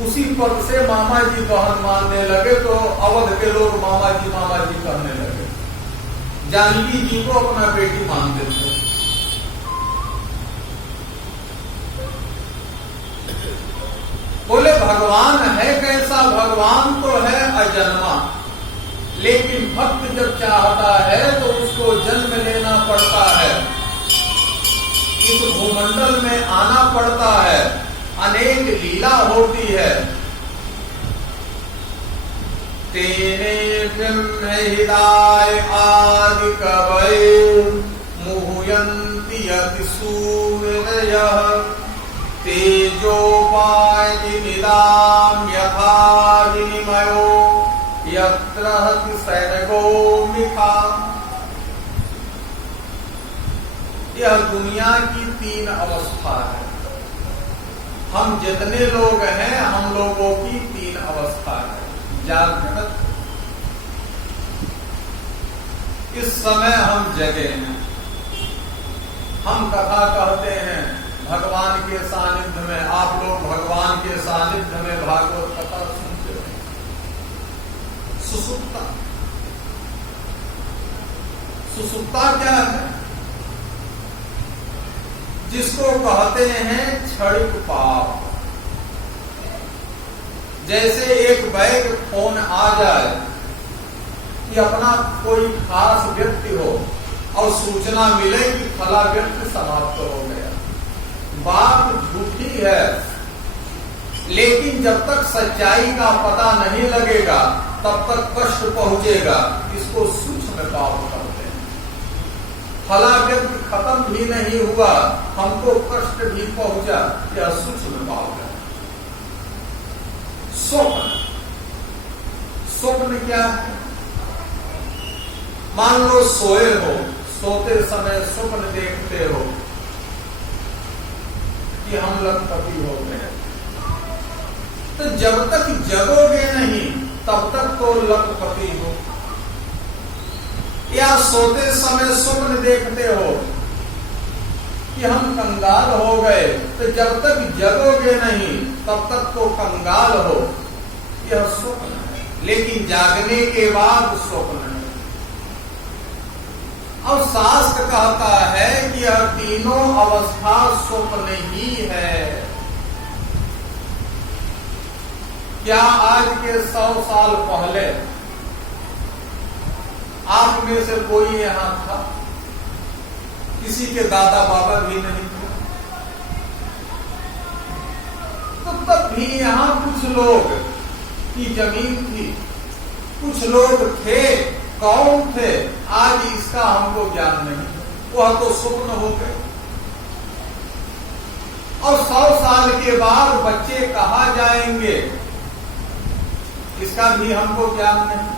उसी पद से मामा जी बहन मानने लगे, तो अवध के लोग मामा जी कहने लगे। जानकी जी को अपना बेटी मानते थे। बोले भगवान है कैसा? भगवान तो है अजन्मा, लेकिन भक्त जब चाहता है तो उसको जन्म लेना पड़ता है, इस भूमंडल में आना पड़ता है, अनेक लीला होती है। तेने ब्रह्म हृदय आदि कवये मुह्यन्ति यति सूर्यः तेजोपायति निदाम यथा विनिमयो यत्र हति सैनगो मिथा। यह दुनिया की तीन अवस्था है। हम जितने लोग हैं, हम लोगों की तीन अवस्था है। जागृत, इस समय हम जगे हैं, हम कथा कहते हैं भगवान के सानिध्य में। आप लोग भगवान के सानिध्य में भागवत कथा सुनते हैं। सुसुप्ता, सुसुप्ता क्या है? जिसको कहते हैं क्षणिक पाप। जैसे एक बैग फोन आ जाए कि अपना कोई खास व्यक्ति हो और सूचना मिले कि फला व्यक्ति समाप्त हो गया। बात झूठी है, लेकिन जब तक सच्चाई का पता नहीं लगेगा तब तक कष्ट पहुंचेगा। इसको सूक्ष्म पाप कहते हैं। फला व्यक्ति खत्म भी नहीं हुआ, हमको कष्ट भी पहुंचा, यह सूक्ष्म पाप है। स्वप्न, स्वप्न क्या है? मान लो सोए हो, सोते समय स्वप्न देखते हो कि हम लखपति हो गए, तो जब तक जगोगे नहीं तब तक तो लखपति हो। या सोते समय स्वप्न देखते हो कि हम कंगाल हो गए, तो जब तक जगोगे नहीं तब तक तो कंगाल हो। यह स्वप्न है, लेकिन जागने के बाद स्वप्न है। और शास्त्र कहता है कि यह तीनों अवस्था स्वप्न ही है। क्या आज के 100 साल पहले आप में से कोई यहां था? किसी के दादा बाबा भी नहीं थे। तो तब भी यहां कुछ लोग की जमीन थी, कुछ लोग थे। कौन थे? आज इसका हमको ज्ञान नहीं। वह तो स्वप्न हो गए। और 100 साल के बाद बच्चे कहाँ जाएंगे, इसका भी हमको ज्ञान नहीं।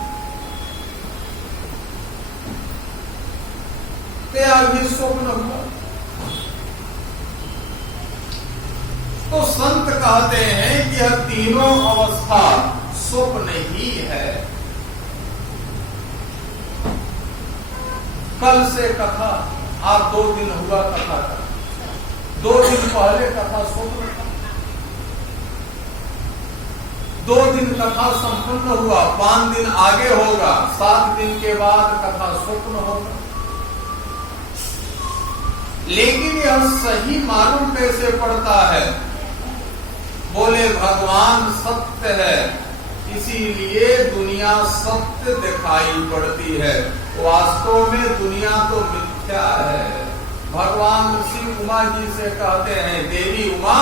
ते अभी स्वप्न हुआ। तो संत कहते हैं कि यह तीनों अवस्था स्वप्न ही है। कल से कथा, आज 2 दिन हुआ कथा का, 2 दिन पहले कथा स्वप्न था। 2 दिन कथा संपन्न हुआ, 5 दिन आगे होगा, 7 दिन के बाद कथा स्वप्न होगा। लेकिन यह सही मालूम कैसे पड़ता है? बोले भगवान सत्य है, इसीलिए दुनिया सत्य दिखाई पड़ती है। वास्तव में दुनिया तो मिथ्या है। भगवान श्री उमा जी से कहते हैं, देवी उमा,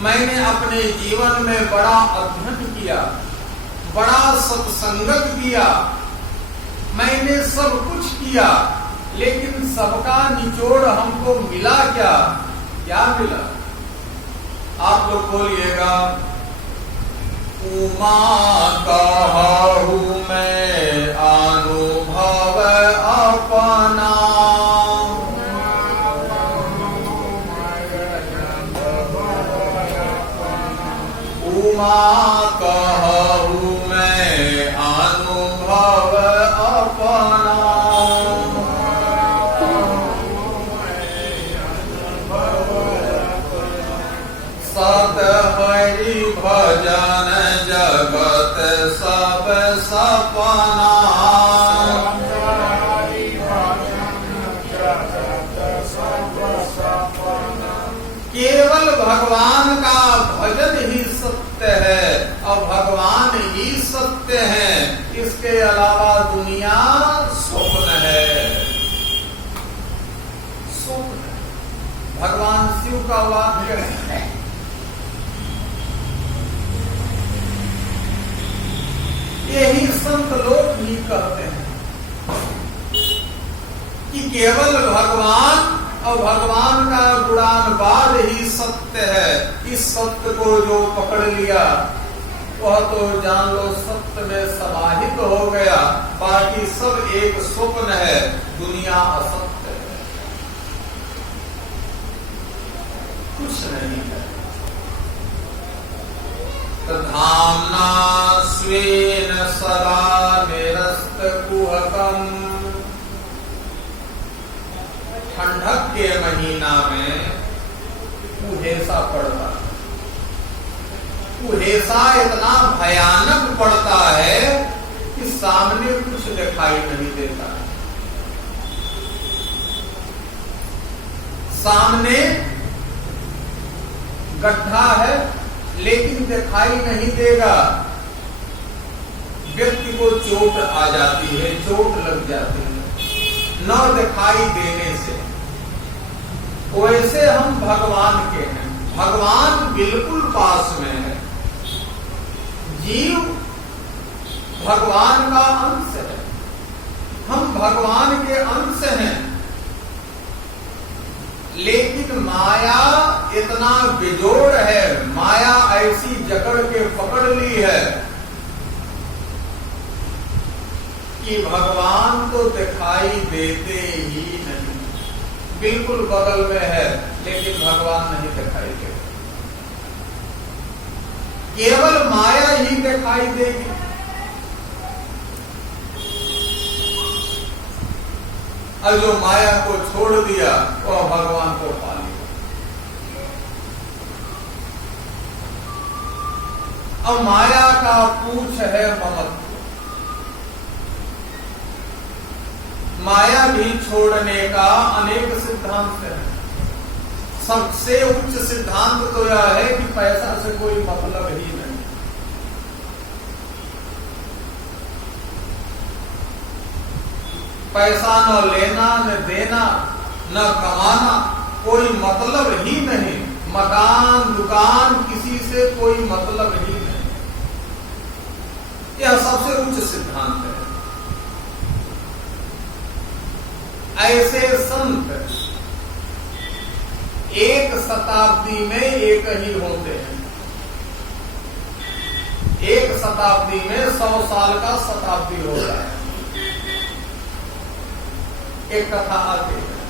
मैंने अपने जीवन में बड़ा अध्ययन किया, बड़ा सत्संगत किया, मैंने सब कुछ किया, लेकिन सबका निचोड़ हमको मिला क्या? क्या मिला? आप लोग बोलिएगा। उमा कहूँ मैं अनुभव अपना, उमा कहूँ मैं अनुभव अपना, सत है हरि भजन जगत सब सपना। केवल भगवान का भजन ही सत्य है और भगवान ही सत्य है, इसके अलावा दुनिया स्वप्न है। स्वप्न भगवान शिव का वाक्य है। यही संत लोग भी कहते हैं कि केवल भगवान और भगवान का गुणानुवाद ही सत्य है। इस सत्य को जो पकड़ लिया वह तो जान लो सत्य में समाहित हो गया, बाकी सब एक स्वप्न है, दुनिया असत्य है, कुछ नहीं है। धामना स्वेन सदा निरस्त कुहकम। ठंडक के महीना में कुहेसा पड़ता है। कुहेसा इतना भयानक पड़ता है कि सामने कुछ दिखाई नहीं देता है। सामने गड्ढा है लेकिन दिखाई नहीं देगा। व्यक्ति को चोट आ जाती है, चोट लग जाती है न दिखाई देने से। वैसे हम भगवान के हैं, भगवान बिल्कुल पास में है। जीव भगवान का अंश है, हम भगवान के अंश हैं, लेकिन माया इतना बेजोड़ है, माया ऐसी जकड़ के पकड़ ली है कि भगवान तो दिखाई देते ही नहीं। बिल्कुल बगल में है लेकिन भगवान नहीं दिखाई देते, केवल माया ही दिखाई देगी। और जो माया को छोड़ दिया वह भगवान को पा लिया। अब माया का पूछ है ममत्व। माया भी छोड़ने का अनेक सिद्धांत है। सबसे उच्च सिद्धांत तो यह है कि पैसा से कोई मतलब ही नहीं। पैसा न लेना न देना न कमाना, कोई मतलब ही नहीं। मकान दुकान किसी से कोई मतलब ही नहीं। यह सबसे उच्च सिद्धांत है। ऐसे संत एक शताब्दी में एक ही होते हैं। एक शताब्दी में 100 साल का शताब्दी होता है। एक कथा आती है।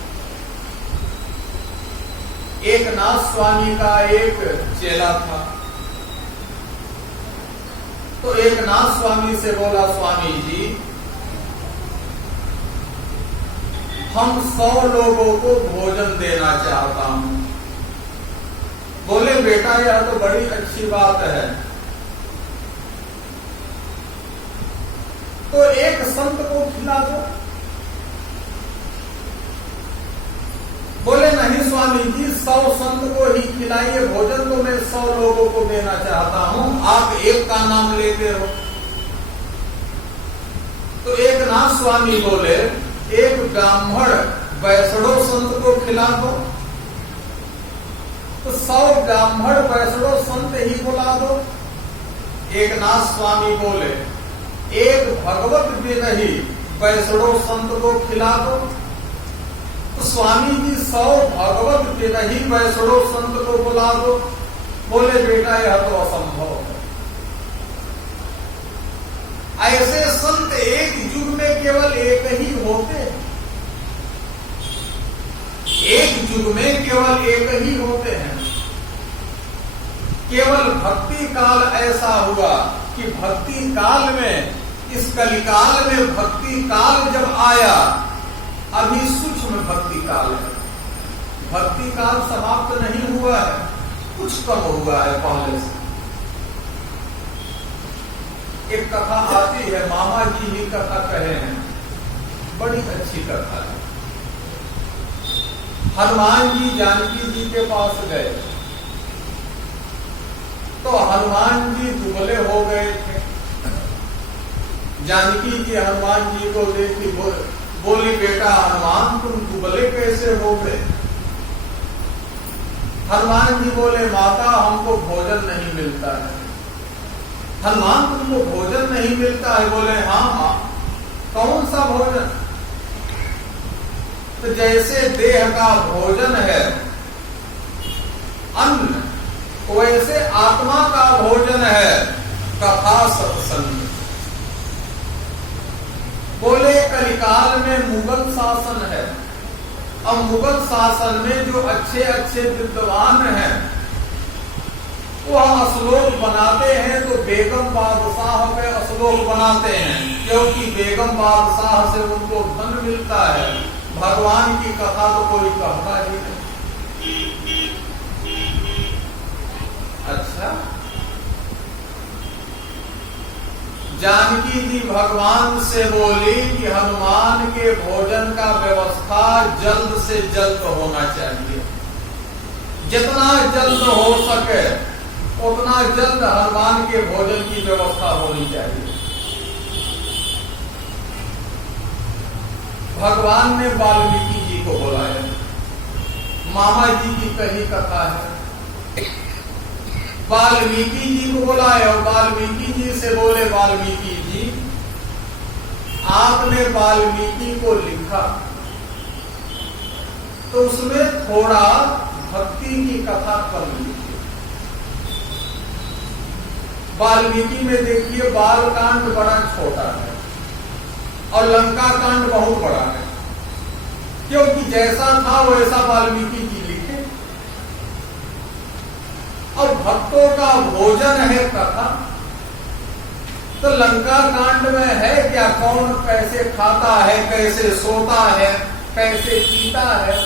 एक नाथ स्वामी का एक चेला था, तो एक नाथ स्वामी से बोला, स्वामी जी हम 100 लोगों को भोजन देना चाहता हूं। बोले बेटा यह तो बड़ी अच्छी बात है। तो एक संत को खिला दो। बोले नहीं स्वामी जी 100 संत को ही खिलाइए भोजन, तो मैं 100 लोगों को देना चाहता हूं, आप एक का नाम लेते हो। तो एक नाथ स्वामी बोले एक ब्राह्मण वैष्णव संत को खिला दो। तो 100 ब्राह्मण वैष्णव संत ही बुला दो। एक नाथ स्वामी बोले एक भगवत विनही वैष्णव संत को खिला दो। तो स्वामी जी 100 भगवत विनही वैष्णव संत को बुला दो। बोले बेटा यह तो असंभव है। ऐसे संत एक युग में केवल एक ही होते हैं। एक युग में केवल एक ही होते हैं। केवल भक्ति काल ऐसा हुआ कि भक्ति काल में, इस कलिकाल में भक्ति काल जब आया, अभी सूक्ष्म भक्ति काल है। भक्ति काल समाप्त नहीं हुआ है, कुछ कम हुआ है पहले से। एक कथा आती है, मामा जी ही कथा कहे हैं, बड़ी अच्छी कथा है। हनुमान जी जानकी जी के पास गए तो हनुमान जी दुबले हो गए थे। जानकी जी हनुमान जी को देखी, बोली बेटा हनुमान तुम दुबले कैसे हो गए? हनुमान जी बोले माता हमको भोजन नहीं मिलता है। हनुमान तुमको भोजन नहीं मिलता है? बोले हाँ हाँ। कौन सा भोजन? तो जैसे देह का भोजन है अन्न, वैसे आत्मा का भोजन है कथा सत्संग। बोले कलिकाल में मुगल शासन है। अब मुगल शासन में जो अच्छे अच्छे विद्वान हैं वह श्लोक बनाते हैं, तो बेगम बादशाह पे श्लोक बनाते हैं, क्योंकि बेगम बादशाह से उनको धन मिलता है। भगवान की कथा तो कोई कहता ही नहीं। अच्छा, जानकी जी भगवान से बोली कि हनुमान के भोजन का व्यवस्था जल्द से जल्द होना चाहिए। जितना जल्द हो सके उतना जल्द हनुमान के भोजन की व्यवस्था होनी चाहिए। भगवान ने वाल्मीकि जी को बुलाया। मामा जी की कही कथा है। वाल्मीकि जी को बुलाया और वाल्मीकि जी से बोले वाल्मीकि जी आपने वाल्मीकि को लिखा तो उसमें थोड़ा भक्ति की कथा कर लीजिए। वाल्मीकि में देखिए बाल कांड बड़ा छोटा है और लंका कांड बहुत बड़ा है, क्योंकि जैसा था वैसा वाल्मीकि जी लिखे। और भक्तों का भोजन है कथा, तो लंका कांड में है क्या? कौन कैसे खाता है, कैसे सोता है, कैसे पीता है।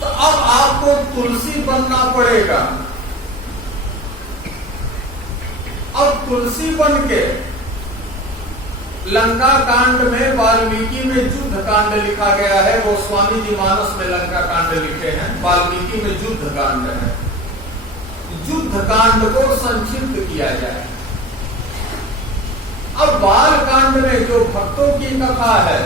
तो अब आपको तुलसी बनना पड़ेगा। अब तुलसी बन के लंका कांड में वाल्मीकि में युद्ध कांड लिखा गया है। गोस्वामी जी मानस में लंका कांड लिखे हैं, वाल्मीकि में युद्ध कांड है। युद्ध कांड को संक्षिप्त किया जाए। अब बाल कांड में जो भक्तों की कथा है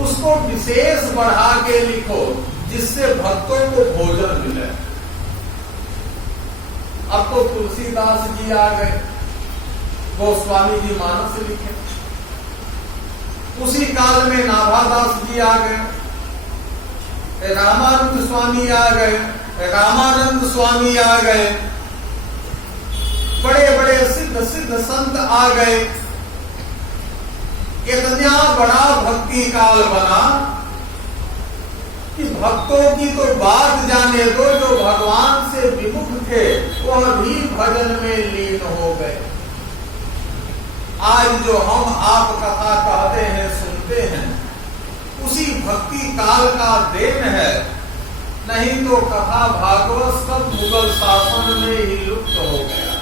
उसको विशेष बढ़ा के लिखो, जिससे भक्तों को भोजन मिले। अब तो तुलसीदास जी आ गए, गोस्वामी जी मानस लिखे। उसी काल में नाभादास जी आ गए, रामानंद स्वामी आ गए, रामानंद स्वामी आ गए, बड़े बड़े सिद्ध सिद्ध संत आ गए। इतना बड़ा भक्ति काल बना कि भक्तों की तो बात जाने दो, जो भगवान से विमुख थे वह भी भजन में लीन हो गए। आज जो हम आप कथा कहते हैं, सुनते हैं, उसी भक्ति काल का देन है। नहीं तो कथा भागवत सब मुगल शासन में ही लुप्त हो गया।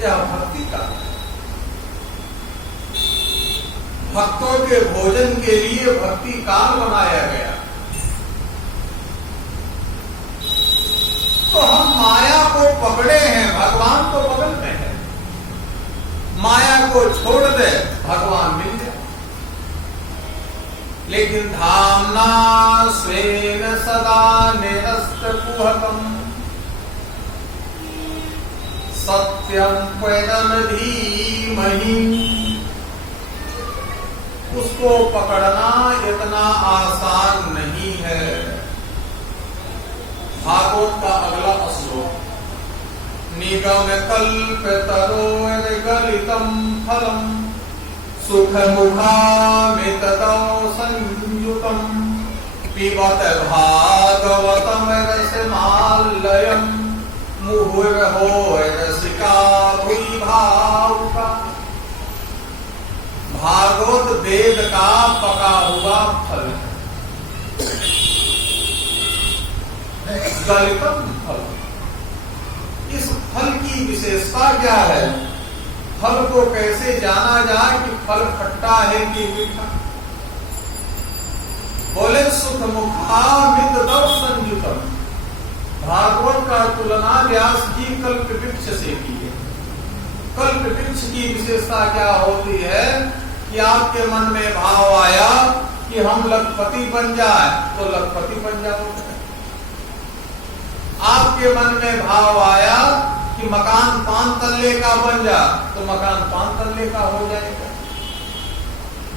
यह भक्ति काल है। भक्तों के भोजन के लिए भक्ति काल बनाया गया। तो हम माया को पकड़े हैं, भगवान तो बगल में है। माया को छोड़ दे, भगवान मिल जाए। लेकिन धामना स्वेन सदा निरस्त कुहकम सत्यम पदम धीमहि। उसको पकड़ना इतना आसान नहीं है। भागवत का अगला श्लोक, निगम कल्पतरो गलितम फलम सुख मुखामिततो संयुतम पिबत भागवतम रसमालयम मुहुर्हो रसिका भुवि भावुका। भागवत वेद का पका हुआ फल है। गलितम फल। इस फल की विशेषता क्या है? फल को कैसे जाना जाए कि फल खट्टा है कि मीठा? बोले सुख मुखामित दव संयुतम। भागवत का तुलना व्यास जी कल्प वृक्ष से की है। कल्प वृक्ष की विशेषता क्या होती है कि आपके मन में भाव आया कि हम लखपति बन जाए तो लखपति बन जाओगे। आपके मन में भाव आया कि मकान 5 तल्ले का बन जा तो मकान 5 तल्ले का हो जाएगा।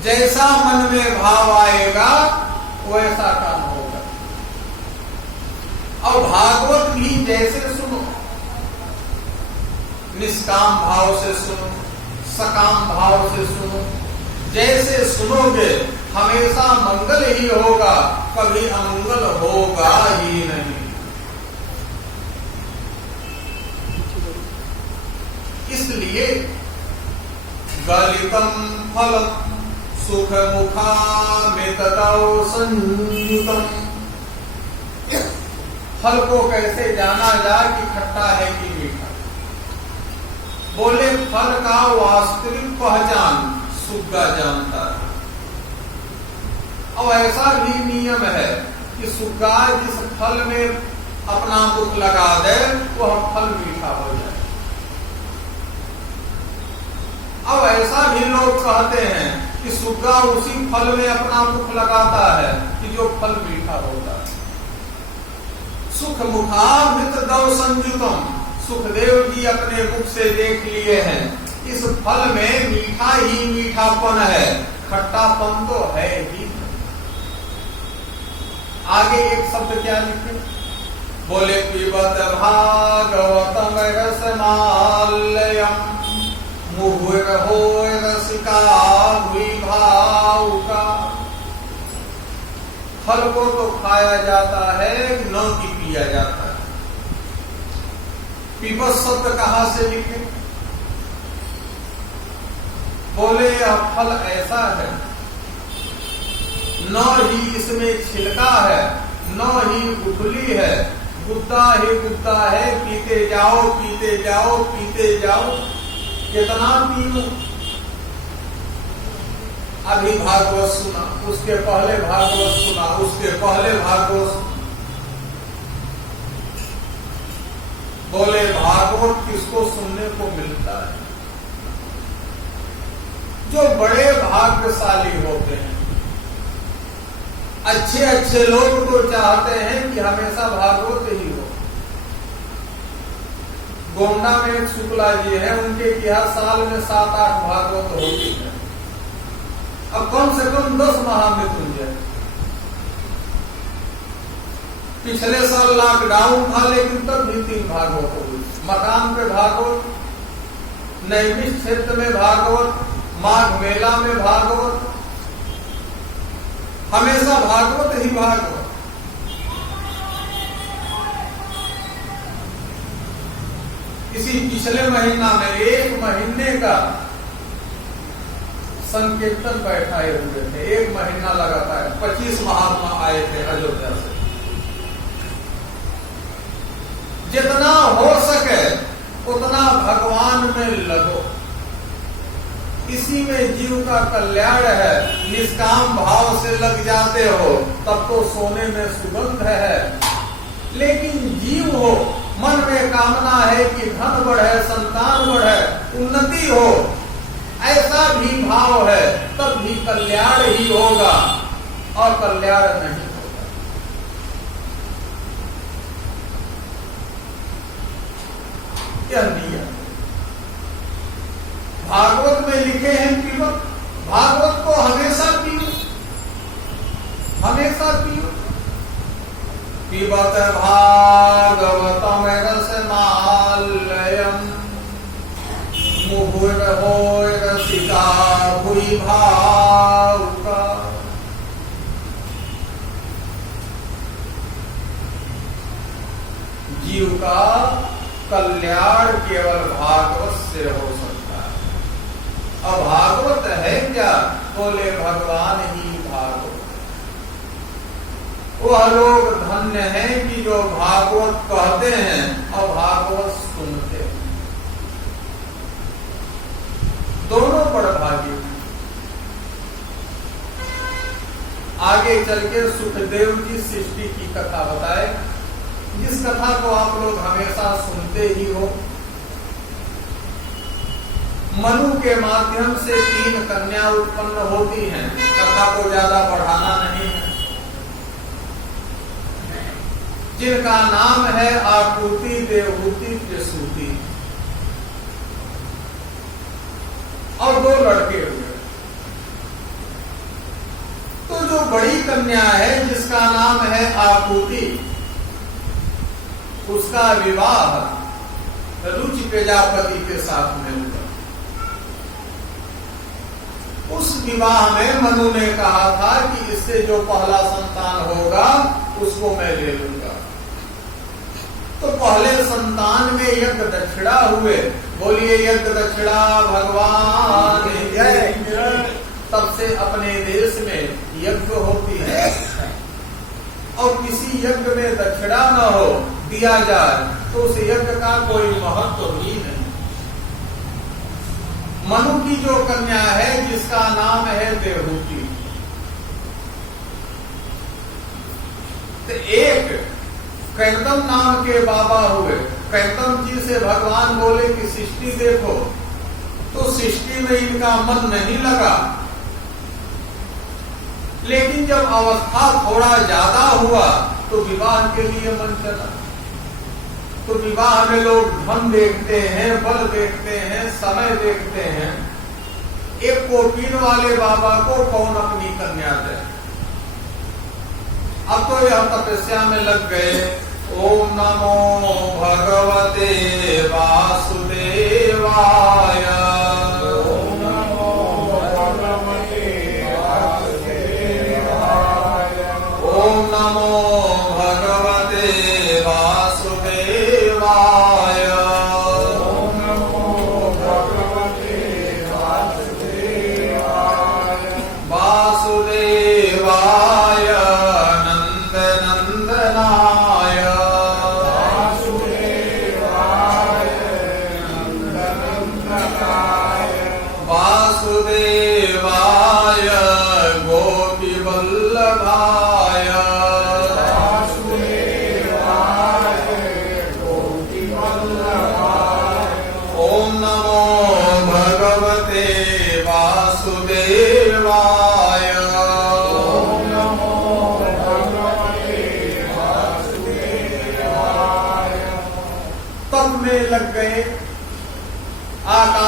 जैसा मन में भाव आएगा वैसा काम होगा। और भागवत भी जैसे सुनो, निष्काम भाव से सुनो, सकाम भाव से सुनो, जैसे सुनोगे हमेशा मंगल ही होगा, कभी अमंगल होगा ही नहीं। इसलिए गलितम फल सुख मुखामित दव संयुतम। फल को कैसे जाना जाए कि खट्टा है कि मीठा? बोले फल का वास्तविक पहचान सुग्गा जानता है। और ऐसा भी नियम है कि सुग्गा जिस फल में अपना मुख लगा दे वह फल मीठा हो जाए। अब ऐसा भी लोग कहते हैं कि सुग्गा उसी फल में अपना मुख लगाता है कि जो फल मीठा होता है। सुख मुखामित दव संयुतम। सुखदेव जी अपने मुख से देख लिए हैं, इस फल में मीठा ही मीठापन है, खट्टापन तो है ही। आगे एक शब्द क्या लिखे? बोले पिबत भागवतम रसमालयम मुहुर होय रसिका हुई भावुका। फल को तो खाया जाता है, न कि पिया जाता है। पीपत शब्द कहां से लिखे? बोले यह फल ऐसा है, न ही इसमें छिलका है, न ही गुठली है, गुद्दा ही गुद्दा है। पीते जाओ पीते जाओ पीते जाओ, कितना पियो। अभी भागवत सुना, उसके पहले भागवत सुना, उसके पहले भागवत सुना। बोले भागवत किसको सुनने को मिलता है? जो बड़े भाग्यशाली होते हैं। अच्छे अच्छे लोग तो चाहते हैं कि हमेशा भागवत ही हो। गोंडा में एक शुक्ला जी है, उनके हर साल में 7-8 भागवत होती है। अब कम से कम 10 महामृत्युंजय। पिछले साल लॉकडाउन था लेकिन तब भी 3 भागवत हो गई। मकान पे भागवत, नैमिष क्षेत्र में भागवत, माघ मेला में भागवत, हमेशा भागवत ही भागवत। इसी पिछले महीना में 1 महीने का संकीर्तन बैठाए हुए थे। 1 महीना लगातार 25 महात्मा आए थे अयोध्या से। जितना हो सके उतना भगवान में लगो। इसी में जीव का कल्याण है। निष्काम भाव से लग जाते हो तब तो सोने में सुगंध है। लेकिन जीव हो, मन में कामना है कि धन बढ़े, संतान बढ़े, उन्नति हो, ऐसा भी भाव है, तब भी कल्याण ही होगा और कल्याण नहीं होगा। यह नियम भागवत में लिखे हैं। पीवत भागवत को हमेशा पियो, हमेशा पियो। पिबत भागवतम रसमालयम मुहुर होय रसिका भुई भावुका। जीव का कल्याण केवल भागवत से हो सकता है। अब भागवत है क्या? बोले भगवान ही भागवत। वह लोग धन्य हैं कि जो भागवत कहते हैं और भागवत सुनते हैं। दोनों बड़भागी हैं। आगे चल के सुखदेव जी सृष्टि की कथा बताए, जिस कथा को आप लोग हमेशा सुनते ही हो। मनु के माध्यम से 3 कन्या उत्पन्न होती हैं। कथा को ज्यादा बढ़ाना नहीं है। जिनका नाम है आकृति, देवहूति, प्रसूति, और 2 लड़के हुए। तो जो बड़ी कन्या है जिसका नाम है आकृति, उसका विवाह रुचि प्रजापति के साथ में हुआ। उस विवाह में मनु ने कहा था कि इससे जो पहला संतान होगा उसको मैं ले लूंगा। तो पहले संतान में यज्ञ दक्षिणा हुए। बोलिए यज्ञ दक्षिणा भगवान जय। तब से अपने देश में यज्ञ होती है, और किसी यज्ञ में दक्षिणा न हो दिया जाए तो उस यज्ञ का कोई महत्व ही नहीं। मनु की जो कन्या है जिसका नाम है देवहूति, तो एक कैतम नाम के बाबा हुए। कैतम जी से भगवान बोले कि सृष्टि देखो, तो सृष्टि में इनका मन नहीं लगा। लेकिन जब अवस्था थोड़ा ज्यादा हुआ तो विवाह के लिए मन चला। तो विवाह में लोग धन देखते हैं, बल देखते हैं, समय देखते हैं। एक कोपीन वाले बाबा को कौन अपनी कन्या दे। अब तो यह तपस्या में लग गए। ओम नमो भगवते वासुदेवाय। ओम नमो भगवते वासुदेवाय। ओम नमो भगवते वासुदेवाय। ओम नमो भगवते वासुदेवाय। वासुदेवाय नंदनंदनाय। वासुदेवाय नंदनंदनाय। वासुदेवाय गोपीवल्लभाय। वासुदेवाय गोपीवल्लभाय। ओम नमो भगवते वासुदेवाय। ओम नमो भगवते वासुदेवाय। तब में लग गए। आकाश